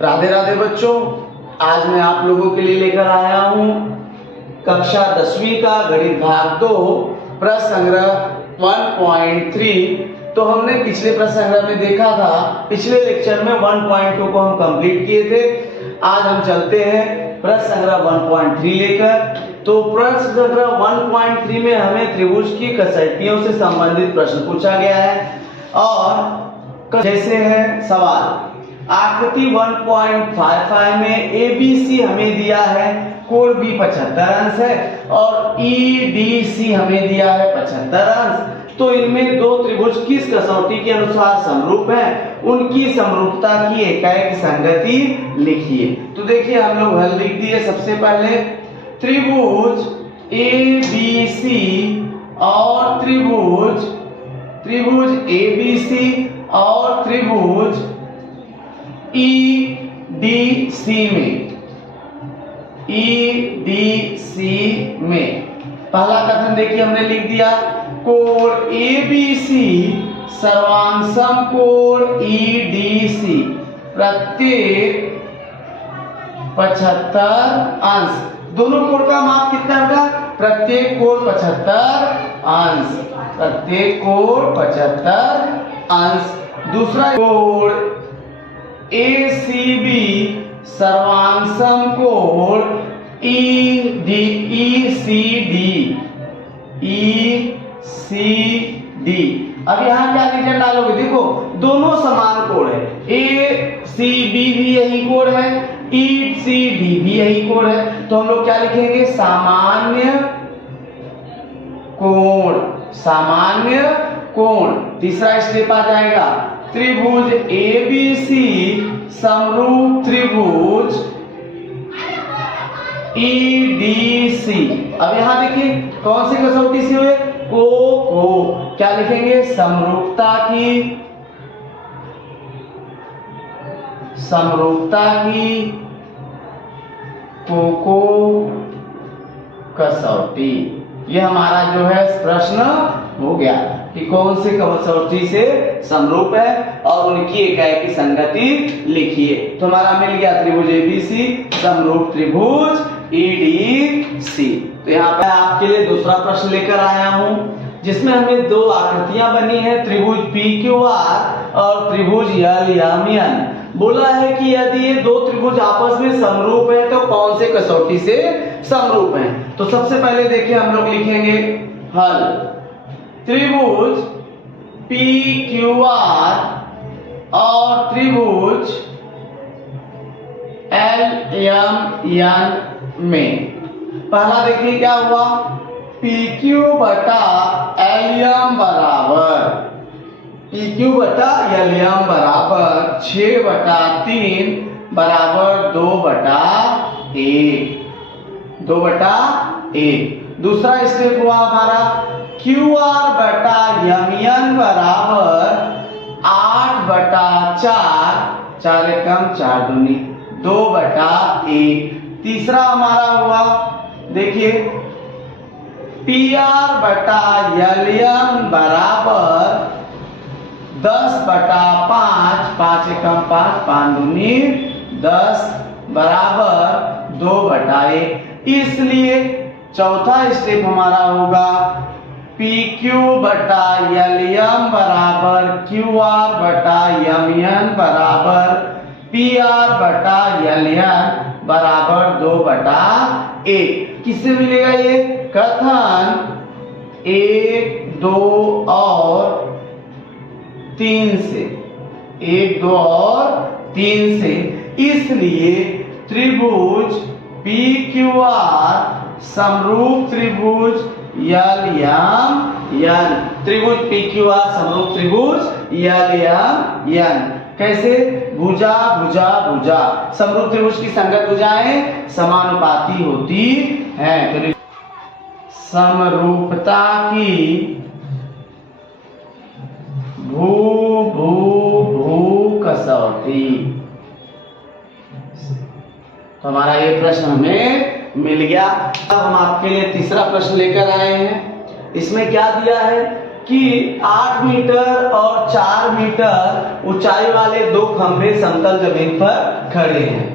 राधे राधे बच्चों, आज मैं आप लोगों के लिए लेकर आया हूँ कक्षा 10वीं का गणित भाग 2 प्रश्न संग्रह 1.3। तो हमने पिछले प्रश्न संग्रह में देखा था, पिछले लेक्चर में 1.2 को हम कंप्लीट किए थे। आज हम चलते हैं प्रश्न संग्रह 1.3 लेकर। तो प्रश्न संग्रह 1.3 में हमें त्रिभुज की कसौटियों से संबंधित प्रश्न पूछा गया है। और जैसे है सवाल, आकृति 1.55 में ABC हमें दिया है, कोण B 75 अंश है और EDC हमें दिया है 75 अंश। तो इनमें दो त्रिभुज किस कसौटी के अनुसार समरूप हैं, उनकी समरूपता की एकाएक संगति लिखिए। तो देखिए हम लोग हल लिख दिए। सबसे पहले त्रिभुज ABC और त्रिभुज ABC और त्रिभुज EDC में पहला कथन देखिए हमने लिख दिया, कोण ABC सर्वांशम कोण EDC प्रत्येक 75 अंश। दोनों कोण का माप कितना होगा? प्रत्येक कोण 75 अंश, प्रत्येक कोण 75 अंश। दूसरा कोण ACB सर्वांशम कोण ECD। अब यहाँ क्या रीजन डालोगे? देखो दोनों समान कोण है, ACB भी यही कोण है, ECD भी यही कोण है। तो हम लोग क्या लिखेंगे? सामान्य कोण, सामान्य कोण। तीसरा स्टेप आ जाएगा, त्रिभुज ABC समरूप त्रिभुज EDC। अब यहां देखिए कौन सी कसौटी से हुए? को क्या लिखेंगे? समरूपता की को कसौटी। ये हमारा जो है प्रश्न हो गया कि कौन से कसौटी से समरूप है और उनकी एकाएक की संगति लिखिए। तो हमारा मिल गया त्रिभुज ABC समरूप त्रिभुज EDC। तो यहाँ पे आपके लिए दूसरा प्रश्न लेकर आया हूँ, जिसमें हमें दो आकृतियां बनी है, त्रिभुज PQR और त्रिभुज LMN। बोला है कि यदि ये दो त्रिभुज आपस में समरूप है तो कौन से कसौटी से समरूप है। तो सबसे पहले देखिए हम लोग लिखेंगे हल, त्रिभुज PQR और त्रिभुज LMN में पहला देखिए क्या हुआ, PQ बटा LM बराबर PQ बटा LM बराबर 6 बटा 3 बराबर 2 बटा 1। दूसरा स्टेप हुआ हमारा, QR बटा MN बराबर 8 बटा 4, 4 एकम 4 दूनी 2 बटा 1। तीसरा हमारा हुआ देखिए, PR बटा LM बराबर 10 बटा 5, 5 एकम 5, 5 दूनी 10 बराबर 2 बटा 1। इसलिए चौथा स्टेप हमारा होगा, PQ बटा LM बराबर QR बटा MN बराबर PR बटा LN बराबर 2 बटा 1। किससे मिलेगा ये कथन? 1, 2 और 3 से, 1, 2 और 3 से। इसलिए त्रिभुज PQR समरूप त्रिभुज LMN, त्रिभुज PQR समरूप त्रिभुज LMN। कैसे? भुजा भुजा भुजा, समरूप त्रिभुज की संगत भुजाएं समानुपाती होती हैं। समरूपता की भू कसौटी। तो हमारा ये प्रश्न हमें मिल गया। अब हम आपके लिए तीसरा प्रश्न लेकर आए हैं। इसमें क्या दिया है कि 8 मीटर और 4 मीटर ऊंचाई वाले दो खंभे समतल जमीन पर खड़े हैं।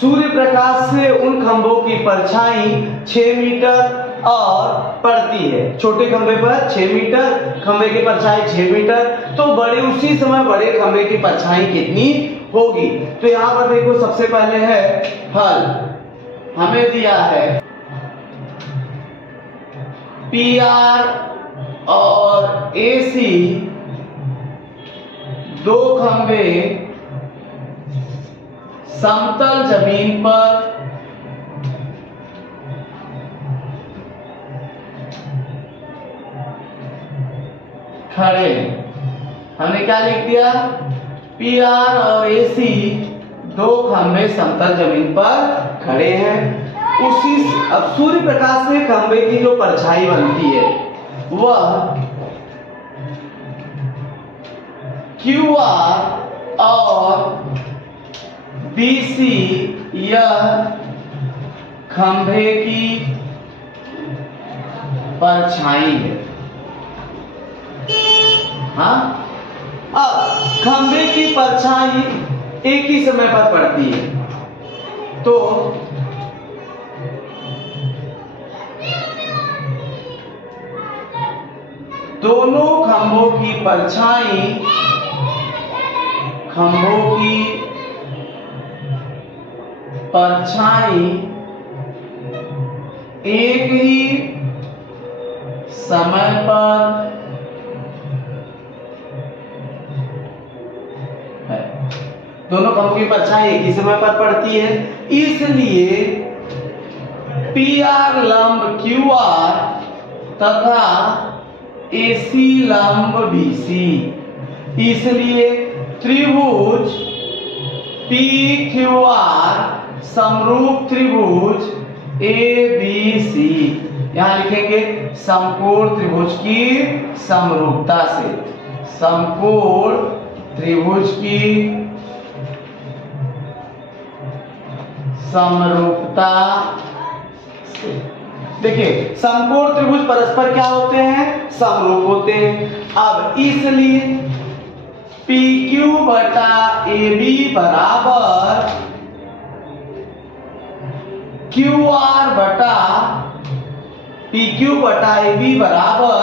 सूर्य प्रकाश से उन खंभों की परछाई 6 मीटर और पड़ती है। छोटे खंभे पर 6 मीटर, खंभे की परछाई 6 मीटर, तो बड़े उसी समय बड़े खंभे की परछाई कितनी होगी? तो यहाँ पर देखो, सबसे पहले है हल, हमें दिया है PR और AC दो खंभे समतल जमीन पर खड़े। हमने क्या लिख दिया? PR और AC दो खंभे समतल जमीन पर खड़े हैं। अब सूर्य प्रकाश से खंभे की जो परछाई बनती है वह QR और BC यह खंभे की परछाई है। हाँ, अब खंभे की परछाई एक ही समय पर पड़ती है, तो दोनों खंभों की परछाई एक ही समय पर है। दोनों खंभों की परछाई एक ही समय पर पड़ती है, इसलिए PR लंब QR तथा AC लंब BC, इसलिए त्रिभुज PQR समरूप त्रिभुज ABC। यहां लिखेंगे समकोण त्रिभुज की समरूपता से, समकोण त्रिभुज की समरूपता से। देखिए, समकोण त्रिभुज परस्पर क्या होते हैं? समरूप होते हैं। अब इसलिए PQ बटा AB बराबर QR बटा PQ बटा AB बराबर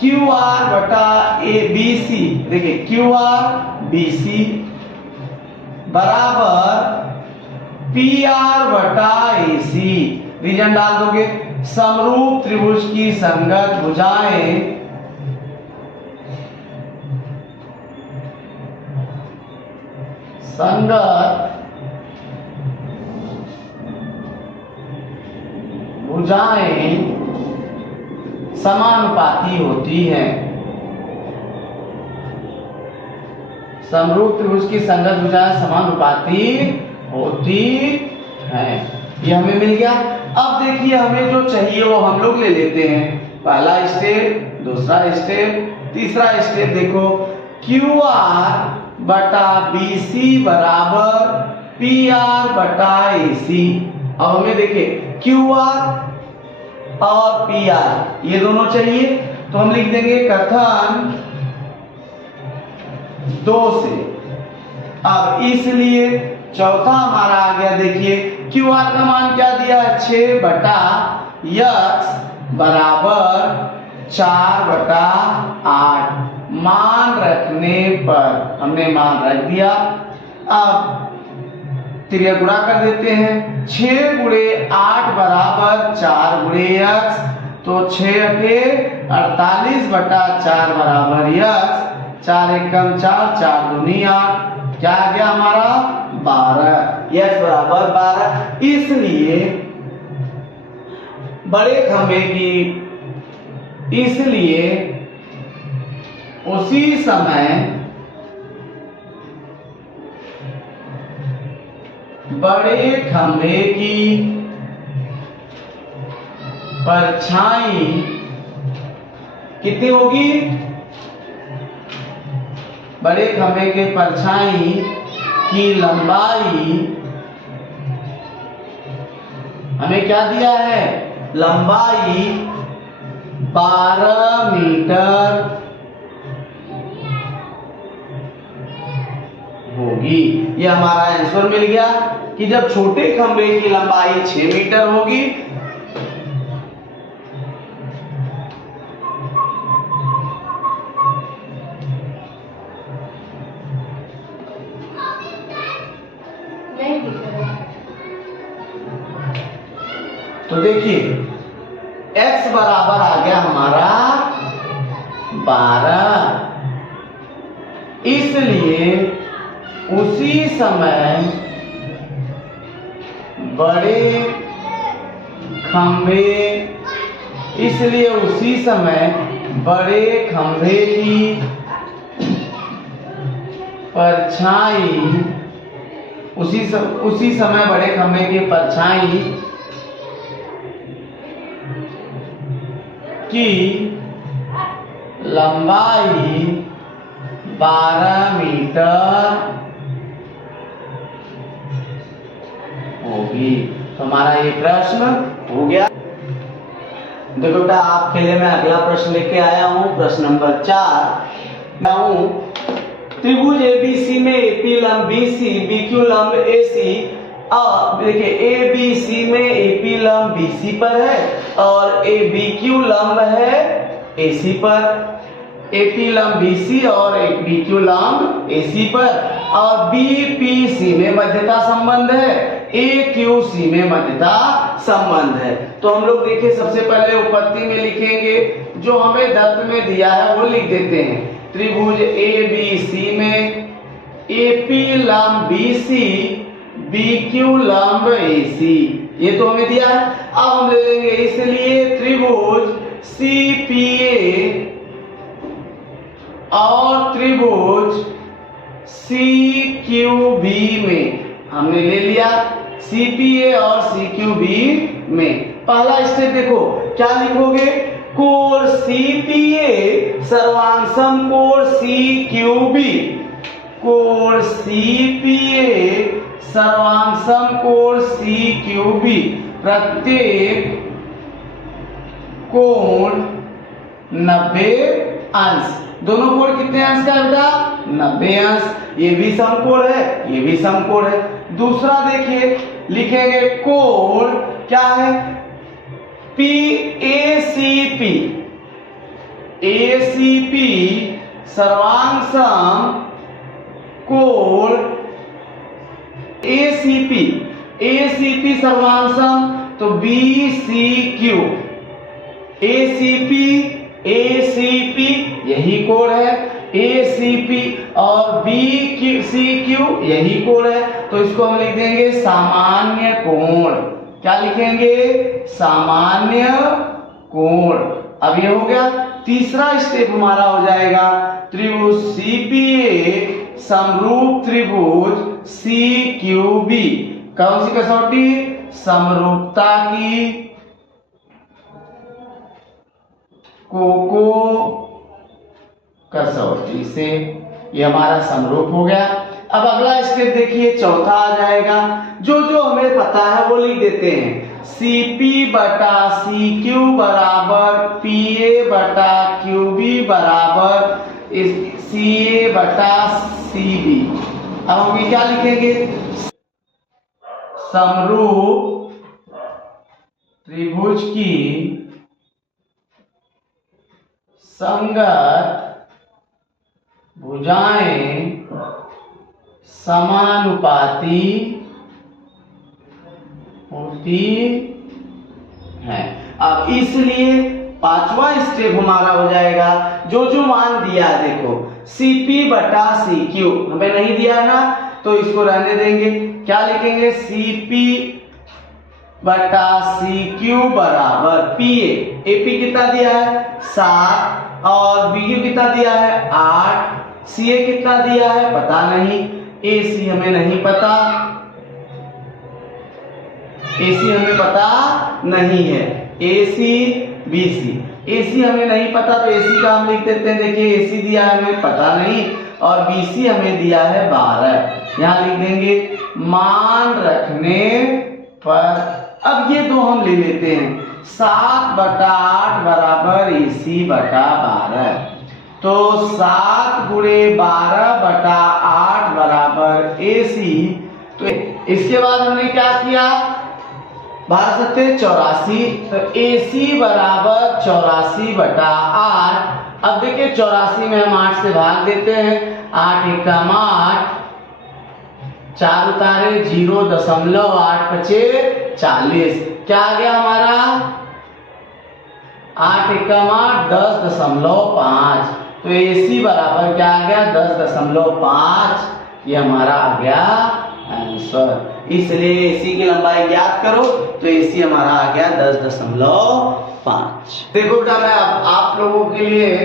QR बटा ABC। देखिए, QR BC बराबर PR बटा AC। रीजन डाल दोगे, समरूप त्रिभुज की संगत भुजाएं समानुपाती होती हैं। समरूप त्रिभुज की संगत भुजाएं समानुपाती होती हैं। ये हमें मिल गया। अब देखिए, हमें जो चाहिए वो हम लोग ले लेते हैं। पहला स्टेप, दूसरा स्टेप, तीसरा स्टेप। देखो, QR बटा BC बराबर PR बटा AC। अब हमें देखिए QR और PR ये दोनों चाहिए, तो हम लिख देंगे कथन 2 से। अब इसलिए चौथा हमारा आ गया। देखिए, QR का मान क्या दिया? 6 बटा x बराबर 4 बटा 8। मान रखने पर हमने मान रख दिया। अब त्रिया गुणा कर देते हैं। 6 गुणे 8 बराबर 4 गुणे x, तो 6 अठे 48 बटा 4 बराबर x। 4 एकम 4, 4 दूनी 8, क्या आ गया हमारा? 12। x बराबर 12। इसलिए बड़े खंभे की, इसलिए उसी समय बड़े खंभे की परछाई कितनी होगी? बड़े खंभे के परछाई की लंबाई हमें क्या दिया है? लंबाई 12 मीटर होगी। ये हमारा आंसर मिल गया कि जब छोटे खंभे की लंबाई 6 मीटर होगी तो देखिए x बराबर आ गया हमारा 12, इसलिए उसी समय बड़े खंभे की परछाई उसी समय बड़े खंभे की परछाई की लंबाई 12 मीटर होगी। तो हमारा ये प्रश्न हो गया। देखो बेटा आपके लिए मैं अगला प्रश्न लेके आया हूं। प्रश्न नंबर 4 त्रिभुज एबीसी में एपी लंब बीसी बीक्यू लंब एसी। देखिए एबीसी में एपी लंब बीसी पर है और बीक्यू लंब है एसी पर। एपी लंब बीसी और बीक्यू लंब एसी पर और बीपीसी में मध्यता संबंध है, AQC में मध्यता संबंध है। तो हम लोग देखिए सबसे पहले उपपत्ति में लिखेंगे, जो हमें दत्त में दिया है वो लिख देते हैं। त्रिभुज ABC में AP लंब BC BQ लंब AC, ये तो हमें दिया है। अब हम ले लेंगे इसलिए त्रिभुज CPA और त्रिभुज CQB में हमने ले लिया। CPA और CQB में पहला स्टेप देखो क्या लिखोगे, कोण CPA सर्वांग सम कोण CQB, कोण CPA सर्वांग सम कोण CQB, प्रत्येक कोण 90 अंश। दोनों कोण कितने अंश का है बेटा, 90 अंश। ये भी समकोण है, ये भी समकोण है। दूसरा देखिए लिखेंगे कोण क्या है, PACP, ACP सर्वांग सम कोण ACP सर्वांग सम तो BCQ, ACP यही कोण है, ACP और BCQ यही कोण है। तो इसको हम लिख देंगे सामान्य कोण। क्या लिखेंगे, सामान्य कोण। अब ये हो गया। तीसरा स्टेप हमारा हो जाएगा त्रिभुज CPA समरूप त्रिभुज CQB। कौन सी कसौटी, समरूपता की कोको कसौटी से। ये हमारा समरूप हो गया। अब अगला स्टेप देखिए चौथा आ जाएगा। जो जो हमें पता है वो लिख देते हैं। CP बटा CQ बराबर PA बटा QB बराबर CA बटा CB। अब हम क्या लिखेंगे, समरूप त्रिभुज की संगत भुजाएं समानुपाती होती हैं। अब इसलिए पांचवा स्टेप हमारा हो जाएगा, जो जो मान दिया है देखो CP बटा CQ हमें नहीं दिया है ना, तो इसको रहने देंगे। क्या लिखेंगे, CP बटा CQ बराबर PA, AP कितना दिया है 7 और BQ कितना दिया है 8, CA कितना दिया है पता नहीं, AC हमें नहीं पता, AC हमें पता नहीं है, AC हमें नहीं पता तो AC का हम लिख देते हैं। देखिए AC दिया है हमें पता नहीं और BC हमें दिया है 12, यहां लिख देंगे मान रखने पर। अब ये दो हम ले लेते हैं, 7 बटा 8 बराबर AC बटा 12। तो 7 गुणे 12/8 बराबर AC। तो इसके बाद हमने क्या किया, 12 सत्ते 84, तो AC बराबर 84/8। अब देखिए 84 में हम 8 से भाग देते हैं, 8 एकम 8, 4 उतारे 0.8 बचे 40। क्या आ गया हमारा 8 एकम 8 10.5। तो AC बराबर क्या आ गया 10.5। ये हमारा आ गया आंसर। इसलिए AC की लंबाई ज्ञात करो, तो AC हमारा आ गया 10.5। देखो बेटा, मैं अब आप लोगों के लिए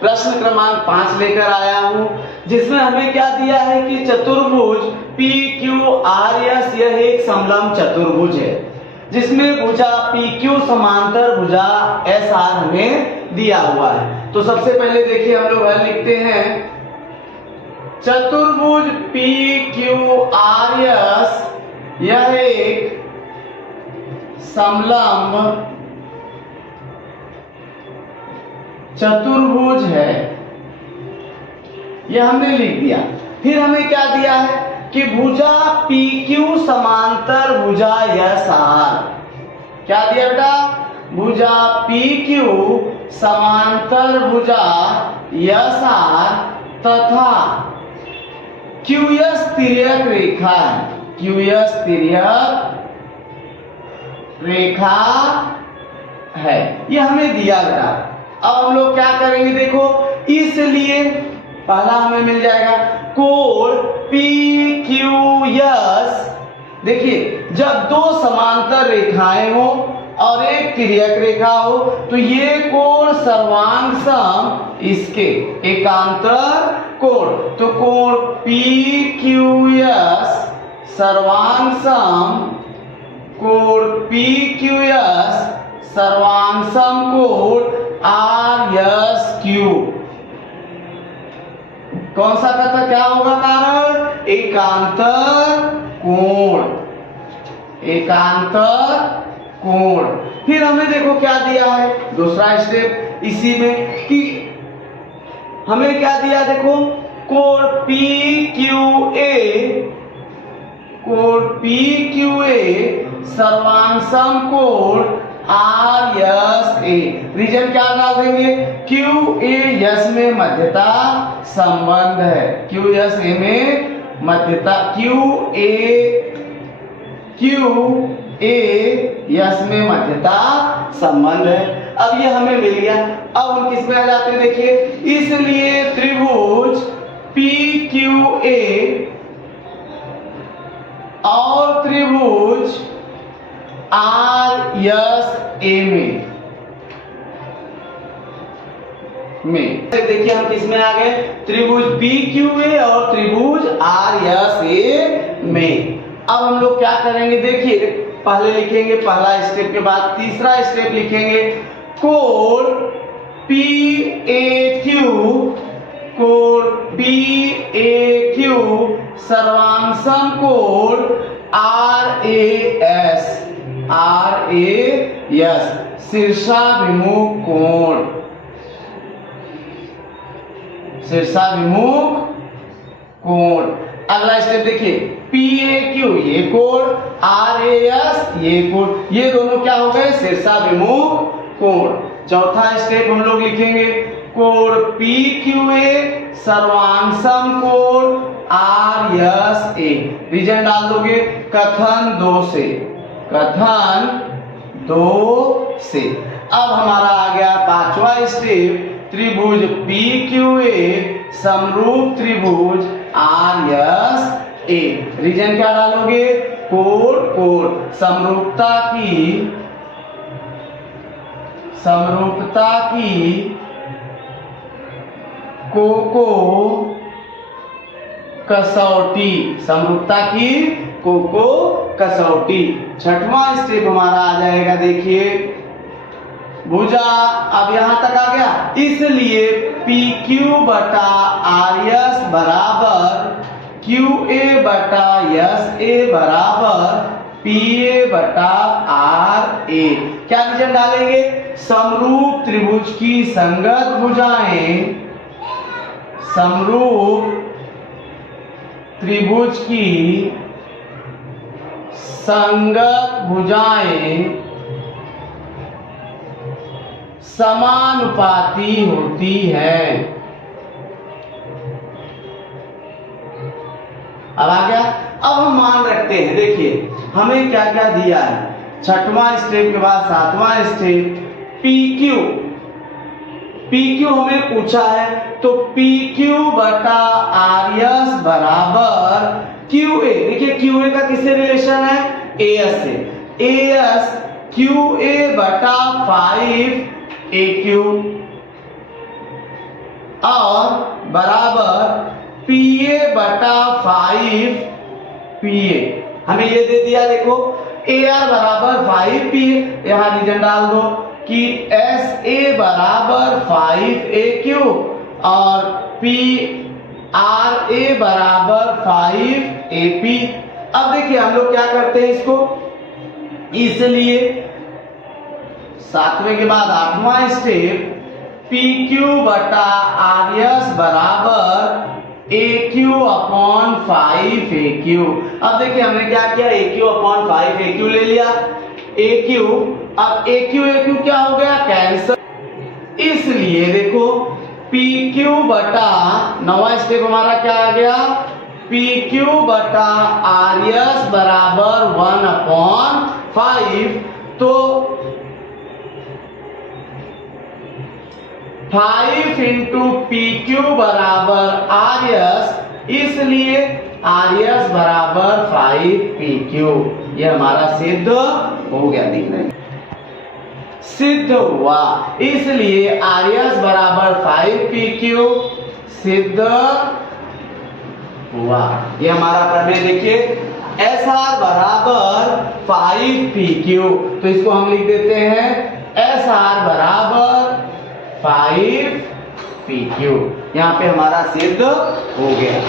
प्रश्न क्रमांक 5 लेकर आया हूं, जिसमें हमें क्या दिया है कि चतुर्भुज PQRS यह एक समलंब चतुर्भुज है, जिसमें भुजा PQ समांतर भुजा SR हमें दिया हुआ है। तो सबसे पहले देखिए हम लोग हल लिखते हैं। चतुर्भुज PQRS यह एक समलंब चतुर्भुज है, यह हमने लिख दिया। फिर हमें क्या दिया है कि भुजा PQ समांतर भुजा SR। क्या दिया बेटा, भुजा PQ समांतर भुजा SR तथा QS तिर्यक रेखा है, QS तिर्यक रेखा है, ये हमें दिया बेटा। अब हम लोग क्या करेंगे, देखो, इसलिए पहला हमें मिल जाएगा कोण PQS। देखिए, जब दो समांतर रेखाएं हो और एक तिर्यक रेखा हो, तो ये कोण सर्वांग सम इसके एकांतर कोण। तो कोण PQS सर्वांग सम, कोण PQS सर्वांग सम कोण RSQ। कौन सा कहता, क्या होगा कारण, एकांतर कोण, एकांतर कोण। फिर हमने देखो क्या दिया है, दूसरा स्टेप इसी में कि हमें क्या दिया, देखो, कोण PQA, कोण PQA सर्वांग सम कोण RSA। रीजन क्या डाल देंगे, QAS में मध्यता संबंध है, QSA में मध्यता, QAS में मध्यता संबंध है। अब ये हमें मिल गया। अब हम किस में आ जाते हैं, देखिए, इसलिए त्रिभुज PQA और त्रिभुज RSA में देखिए हम किस में आ गए, त्रिभुज PQA और त्रिभुज RSA में। अब हम लोग क्या करेंगे, देखिए, पहले लिखेंगे पहला स्टेप के बाद तीसरा स्टेप लिखेंगे, कोण PAQ, कोण PAQ सर्वांग सम कोण RAS, शीर्षाभिमुख कोण, शीर्षाभिमुख कोण। अगला स्टेप देखिए, PAQ ये कोण, RAS ये कोण, ये दोनों क्या हो गए, शीर्षाभिमुख कोण। चौथा स्टेप हम लोग लिखेंगे, कोण PQA सर्वांग सम कोण RSA। रीजन डाल दोगे कथन 2 से, कथन 2 से। अब हमारा आ गया पांचवा स्टेप, त्रिभुज PQA समरूप त्रिभुज RSA। रीजन क्या डालोगे, कोण, कोण, समरूपता की को कसौटी, समरूपता की को कसौटी। छठवां स्टेप हमारा आ जाएगा, देखिए, भुजा, अब यहां तक आ गया, इसलिए PQ बटा RS बराबर QA बटा SA बराबर PA बटा RA। क्या रीजन डालेंगे, समरूप त्रिभुज की संगत भुजाएं, समरूप त्रिभुज की संगत भुजाएं समानुपाती होती है। अब आ गया। अब हम मान रखते हैं, देखिए हमें क्या क्या दिया है। छठवां स्टेप के बाद सातवां स्टेप PQ। PQ हमें पूछा है, तो PQ बटा RS बराबर QA। देखिए QA का किससे रिलेशन है? AS से। AS QA बटा 5AQ और बराबर PA बटा 5PA। हमें ये दे दिया, देखो AR बराबर 5PA, यहां रीजन डाल दो कि SA बराबर 5AQ और PRA बराबर 5AP। अब देखिए हम लोग क्या करते हैं इसको, इसलिए सातवें के बाद आठवां स्टेप PQ बटा RS बराबर AQ अपॉन 5AQ। अब देखिए हमने क्या किया, AQ अपॉन 5AQ ले लिया। AQ, अब AQ क्या हो गया? कैंसल। इसलिए देखो PQ बटा, नौवां स्टेप हमारा क्या आ गया? PQ बटा RS बराबर 1 अपॉन 5। तो 5 इंटू PQ बराबर RS, इसलिए RS बराबर 5PQ। ये हमारा सिद्ध हो गया, दिख रहा है, सिद्ध हुआ। इसलिए RS बराबर 5PQ सिद्ध हुआ। ये हमारा प्रमेय देखिए, SR बराबर 5PQ, तो इसको हम लिख देते हैं SR बराबर 5PQ। यहाँ पे हमारा सिद्ध हो गया।